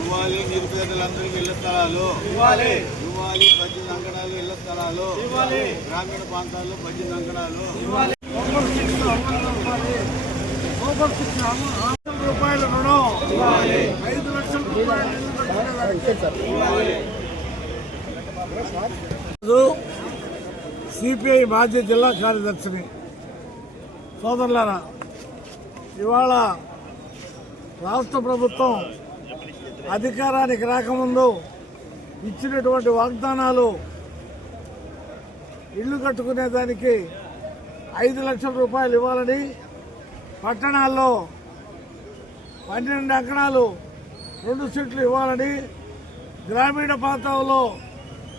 ఇవ్వాలి నిరుపేదలందరికీ ఇళ్ల స్థలాలు ఇవ్వాలి. ఇవ్వాలి 18 అంకణాలు ఇళ్ల స్థలాలు ఇవ్వాలి. గ్రామీణ ప్రాంతాల్లో 18 అంకణాలు ఇవ్వాలి. రూపాయల రుణం ఇవ్వాలి. 5 లక్షల రూపాయలు సిపిఐ మాజీ జిల్లా కార్యదర్శిని సోదరులారా, ఇవాళ రాష్ట్ర ప్రభుత్వం అధికారానికి రాకముందు ఇచ్చినటువంటి వాగ్దానాలు ఇల్లు కట్టుకునేదానికి 5 లక్షల రూపాయలు ఇవ్వాలని, పట్టణాల్లో 12 అంకణాలు 2 సెంట్లు ఇవ్వాలని, గ్రామీణ ప్రాంతాల్లో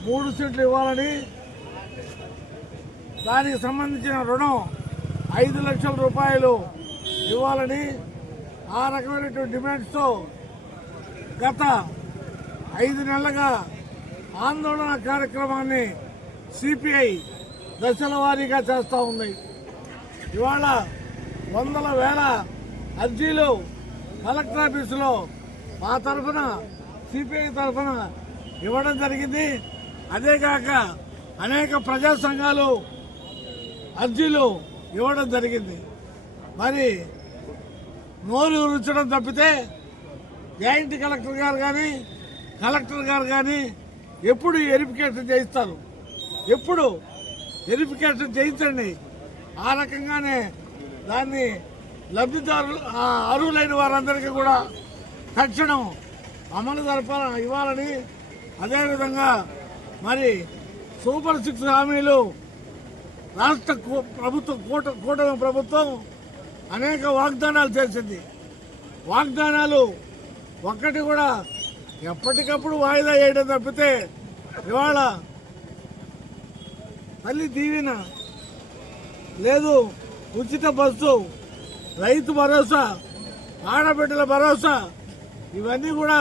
3 సెంట్లు ఇవ్వాలని, దానికి సంబంధించిన రుణం 5 లక్షల రూపాయలు ఇవ్వాలని ఆ రకమైనటువంటి డిమాండ్స్తో గత 5 నెలలుగా ఆందోళన కార్యక్రమాన్ని సిపిఐ దశల వారీగా చేస్తూ ఉంది. ఇవాళ వందల వేల అర్జీలు కలెక్టర్ ఆఫీసులో మా తరఫున సిపిఐ తరఫున ఇవ్వడం జరిగింది. అదేగాక అనేక ప్రజా సంఘాలు అర్జీలు ఇవ్వడం జరిగింది. మరి నోరు రుచడం తప్పితే జాయింట్ కలెక్టర్ గారు కానీ కలెక్టర్ గారు కానీ ఎప్పుడు వెరిఫికేషన్ చేయిస్తారు? ఎప్పుడు వెరిఫికేషన్ చేయించండి. ఆ రకంగానే దాన్ని లబ్ధిదారులు అర్హులైన వారందరికీ కూడా తక్షణం అమలు ఇవ్వాలని, అదేవిధంగా మరి సూపర్ 6 హామీలు రాష్ట్ర ప్రభుత్వం కూటమి ప్రభుత్వం అనేక వాగ్దానాలు చేసింది. వాగ్దానాలు ఒక్కటి కూడా ఎప్పటికప్పుడు వాయిదా వేయడం తప్పితే ఇవాళ తల్లి దీవెన లేదు, ఉచిత బస్సు, రైతు భరోసా, ఆడబిడ్డల భరోసా, ఇవన్నీ కూడా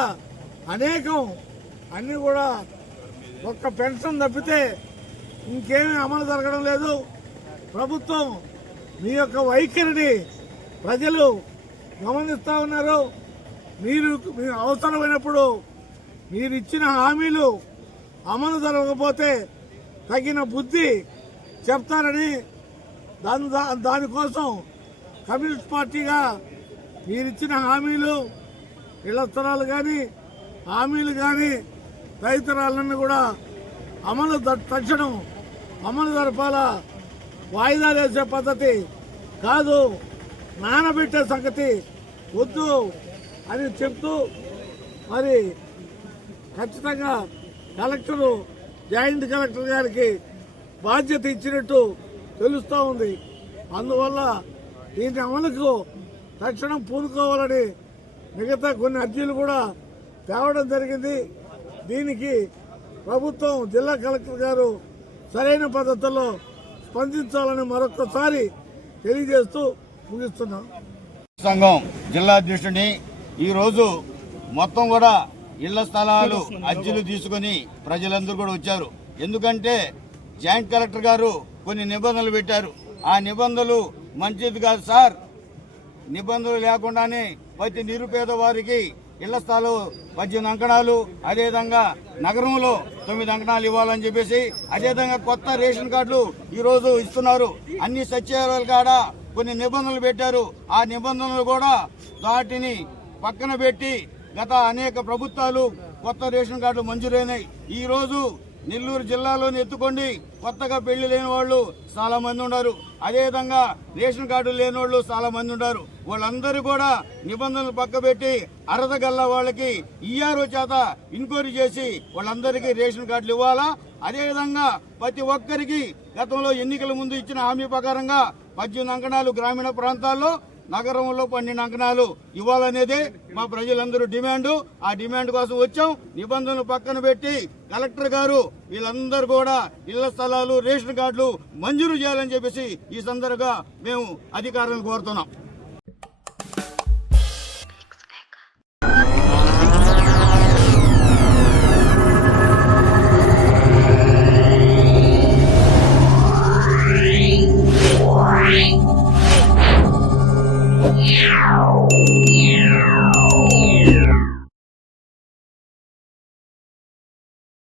అనేకం అన్నీ కూడా ఒక్క పెన్షన్ తప్పితే ఇంకేమీ అమలు జరగడం లేదు. ప్రభుత్వం మీ యొక్క వైఖరిని ప్రజలు గమనిస్తూ ఉన్నారు. మీరు అవసరమైనప్పుడు మీరు ఇచ్చిన హామీలు అమలు జరగకపోతే తగిన బుద్ధి చెప్తారని దానికోసం కమ్యూనిస్ట్ పార్టీగా మీరిచ్చిన హామీలు, ఇళ్ల స్థలాలు కానీ హామీలు కానీ తదితరాలన్నీ కూడా తక్షణం అమలు జరపాలా. వాయిదాలు వేసే పద్ధతి కాదు, నానబెట్టే సంగతి వద్దు అని చెప్తూ మరి ఖచ్చితంగా కలెక్టరు జాయింట్ కలెక్టర్ గారికి బాధ్యత ఇచ్చినట్టు తెలుస్తూ ఉంది. అందువల్ల దీని అమలుకు తక్షణం పూనుకోవాలని మిగతా కొన్ని అర్జీలు కూడా తేవడం జరిగింది. దీనికి ప్రభుత్వం జిల్లా కలెక్టర్ గారు సరైన పద్ధతుల్లో స్పందించాలని మరొకసారి తెలియజేస్తూ ముగిస్తున్నాం. సంఘం జిల్లా అధ్యక్షుడిని ఈరోజు మొత్తం కూడా ఇళ్ల స్థలాలు అర్జీలు తీసుకుని ప్రజలందరూ కూడా వచ్చారు. ఎందుకంటే జాయింట్ కలెక్టర్ గారు కొన్ని నిబంధనలు పెట్టారు. ఆ నిబంధనలు మంచిది కాదు సార్. నిబంధనలు లేకుండానే ప్రతి నిరుపేద వారికి ఇళ్ల స్థలాలు 18 అంకణాలు, అదేవిధంగా నగరంలో 9 అంకణాలు ఇవ్వాలని చెప్పేసి, అదేవిధంగా కొత్త రేషన్ కార్డులు ఈరోజు ఇస్తున్నారు. అన్ని సచివాలయాల కాడ కొన్ని నిబంధనలు పెట్టారు. ఆ నిబంధనలు కూడా వాటిని పక్కన పెట్టి గత అనేక ప్రభుత్వాలు కొత్త రేషన్ కార్డులు మంజూరైనాయి. ఈరోజు నెల్లూరు జిల్లాలోని ఎత్తుకోండి, కొత్తగా పెళ్లి లేని వాళ్ళు చాలా మంది ఉన్నారు. అదేవిధంగా రేషన్ కార్డు లేని వాళ్ళు చాలా మంది ఉన్నారు. వాళ్ళందరూ కూడా నిబంధనలు పక్కబెట్టి అర్హత గల్ల వాళ్ళకి ఈఆర్ఓ చేత ఎంక్వైరీ చేసి వాళ్ళందరికీ రేషన్ కార్డులు ఇవ్వాలా. అదేవిధంగా ప్రతి ఒక్కరికి గతంలో ఎన్నికల ముందు ఇచ్చిన హామీ ప్రకారంగా 18 అంకణాలు గ్రామీణ ప్రాంతాల్లో, నగరంలో 12 అంకణాలు ఇవ్వాలనేదే మా ప్రజలందరూ డిమాండ్. ఆ డిమాండ్ కోసం వచ్చాం. నిబంధనలు పక్కన పెట్టి కలెక్టర్ గారు వీళ్ళందరూ కూడా ఇళ్ల స్థలాలు, రేషన్ కార్డులు మంజూరు చేయాలని చెప్పేసి ఈ సందర్భంగా మేము అధికారులను కోరుతున్నాం. చేయాలి.